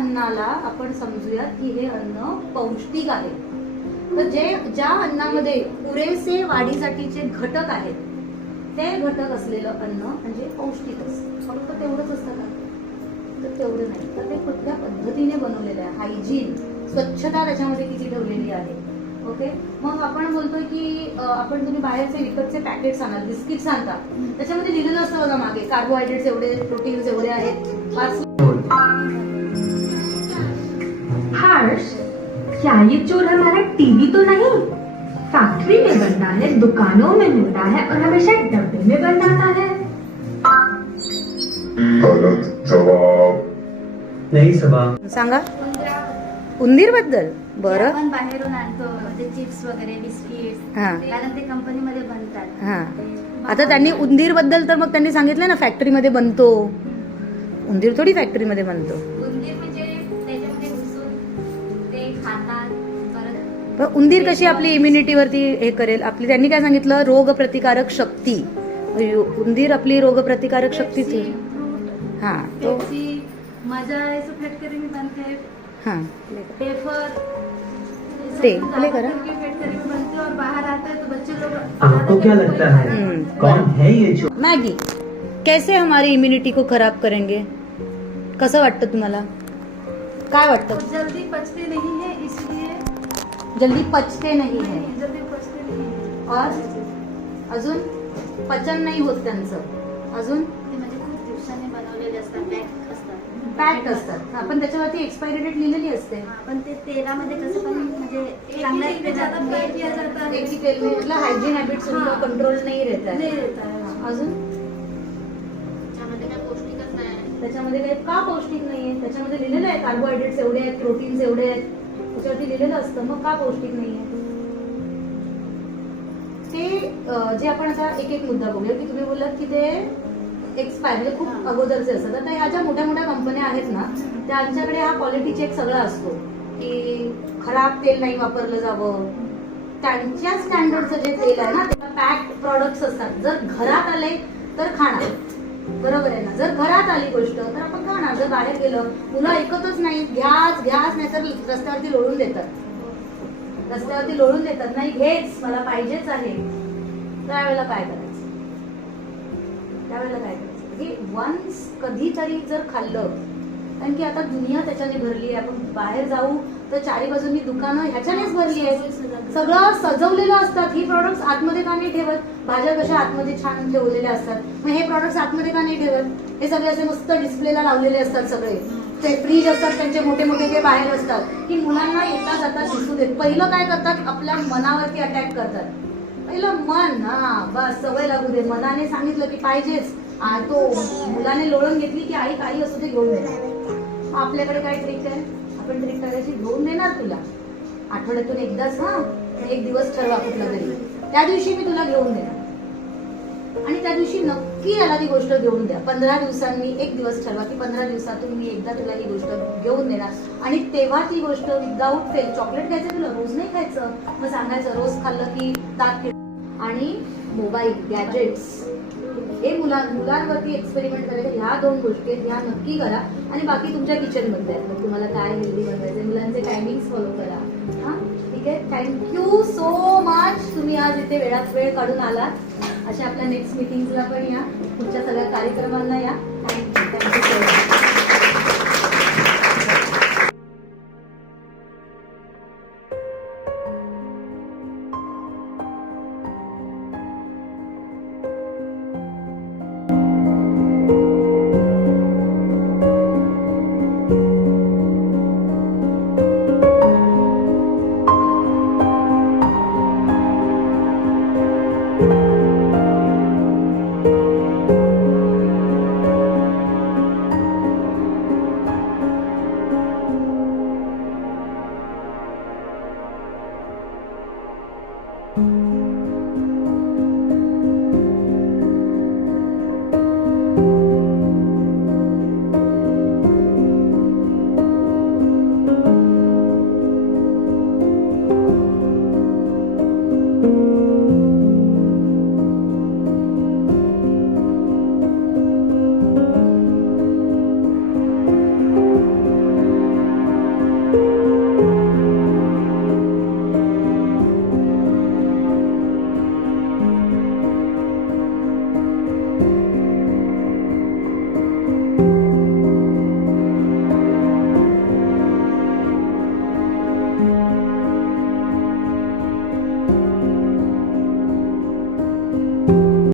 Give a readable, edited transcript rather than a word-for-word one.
अन्नाला आपण समजूयात की हे अन्न पौष्टिक आहे. तर ज्या अन्नामध्ये पुरेसे वाढीसाठीचे घटक आहेत ते घटक असलेलं अन्न म्हणजे पौष्टिक असतं. फक्त तेवढंच असतं का? तर तेवढं नाही. तर ते कुठल्या पद्धतीने बनवलेलं आहे, हायजीन, स्वच्छता त्याच्यामध्ये किती ठेवलेली आहे. ओके, मग आपण बोलतोय की आपण तुम्ही बाहेरचे विकतचे पॅकेट्स आणा, बिस्किट्स आणता, त्याच्यामध्ये लिहिलेलं असतं बघा मागे कार्बोहायड्रेट्स एवढे, प्रोटीन्स एवढे आहेत. हर्ष, क्या ये चोर हमारा टीवी तो नहीं? फैक्ट्री में बनता है, दुकानों में मिलता है और हमेशा डब्बे में बन जाता है. गलत जवाब. नहीं सबा. सांगा उंदीर बद्दल. बरं, आपण बाहेरून आणतो ते चिप्स वगैरे बिस्किट, हा कारण ते कंपनीमध्ये बनतात. हा. आता त्यांनी उंदीर बद्दल तर मग त्यांनी सांगितलं ना फॅक्टरीमध्ये बनतो. उंदीर थोडी फॅक्टरीमध्ये बनतो. उंदीर म्हणजे त्याच्यामध्ये घुसून ते खातात. परत पण उंदीर कशी आपली इम्युनिटीवरती हे करेल आपली. त्यांनी काय सांगितलं, रोग प्रतिकारक शक्ती. उंदीर आपली रोग प्रतिकारक शक्ती हा तो मजा ऐसो फैक्ट्री में बनते हैं. हा पेपर ते प्ले करा. फैक्ट्री में बनते हैं और बाहर आता है तो बच्चे लोग. आपको क्या लगता है कौन है ये चोर? मॅगी कैसे हमारी इम्युनिटी को खराब करेंगे? कसं वाटतं तुम्हाला? काय वाटतं? जल्दी पचते नहीं है इसलिए. जल्दी पचते नाही है जल्दी पचते नहीं है. और अजून पचन नाही होत त्यांचं. अजून ते म्हणजे खूप दिवसांनी बनवलेले असतात, पॅक असतात. पॅक्ड असतात. हा, पण त्याच्यावरती एक्सपायरी डेट लिहिलेली असते. पण ते तेलामध्ये कसं पण म्हणजे चांगला एक ही तेल में मतलब हाइजीन हैबिट्स उनका कंट्रोल नहीं रहता है. अजून त्याच्यामध्ये काही का पौष्टिक नाहीये? त्याच्यामध्ये लिहिलेलं आहे कार्बोहायड्रेट्स एवढे आहेत, प्रोटीन्स एवढे आहेत, त्याच्यावरती लिहिलेलं असतं. मग का पौष्टिक नाहीये ते जे आपण आता एक एक मुद्दा बघूया. की तुम्ही बोललात की ते एक्सपायर म्हणजे खूप अगोदरचे असतात. आता ह्या ज्या मोठ्या मोठ्या कंपन्या आहेत ना त्यांच्याकडे हा क्वालिटी चेक सगळा असतो की खराब तेल नाही वापरलं जावं. त्यांच्या स्टँडर्डचं जे तेल आहे ना ते पॅक्ड प्रॉडक्ट्स असतात. जर घरात आले तर खाणार, बरोबर आहे ना. जर घरात आली गोष्ट तर आपण खाणार. जर बाहेर गेलं मुलं ऐकतच नाही, घ्याच नाही तर रस्त्यावरती लोळून देतात. रस्त्यावरती लोळून देतात, नाही घेच मला पाहिजेच आहे. त्यावेळेला काय करायचं? त्यावेळेला काय करायचं की वन्स कधीतरी जर खाल्लं, कारण की आता दुनिया त्याच्याने भरली आहे. आपण बाहेर जाऊ तर चारी बाजूनी दुकानं ह्याच्यानेच भरली आहे. सगळं सजवलेलं असतात. ही प्रॉडक्ट्स आतमध्ये का नाही ठेवत? भाज्या कशा आतमध्ये छान ठेवलेल्या असतात, मग हे प्रॉडक्ट्स आतमध्ये का नाही ठेवत? हे सगळे असे मस्त डिस्प्लेला लावलेले असतात. सगळे ते फ्रीज असतात त्यांचे मोठे मोठे, ते बाहेर असतात की मुलांना येता जाता दिसू देत. पहिलं काय करतात? आपल्या मनावरती अटॅक करतात. पहिलं मन, हा बस सवय लागू दे. मनाने सांगितलं की पाहिजेच, तो मुलाने लोळून घेतली की आई काही असू दे घेऊन देणार. आपल्याकडे काय ट्रिक आहे? आपण ट्रिक करायची, घेऊन देणार तुला आठवड्यातून एकदाच. हा, एक दिवस ठरवा कुठला तरी, त्या दिवशी मी तुला घेऊन देणार. आणि त्या दिवशी नक्की याला ती गोष्ट घेऊन द्या. 15 दिवसांनी एक दिवस ठरवा की 15 दिवसातून मी एकदा तुला ही गोष्ट घेऊन देणार. आणि तेव्हा ती गोष्ट विदाऊट फेल. चॉकलेट खायचं तुला, रोज नाही खायचं. मग सांगायचं रोज खाल्लं की दात किड. आणि मोबाईल, गॅजेट्स, हे मुलांवरती एक्सपेरिमेंट करायचे. ह्या 2 गोष्टी आहेत, ह्या नक्की करा. आणि बाकी तुमच्या किचन मध्ये आहेत. मग तुम्हाला काय हेल्दी बनवायचं, मुलांचे टायमिंग्स फॉलो करा. हा, ठीक आहे. Thank you so much. तुम्ही आज इथे वेळात वेळ काढून आलात. अशा आपल्या नेक्स्ट मीटिंग्सला पण या, पुढच्या सगळ्या कार्यक्रमांना या. Thank you so much.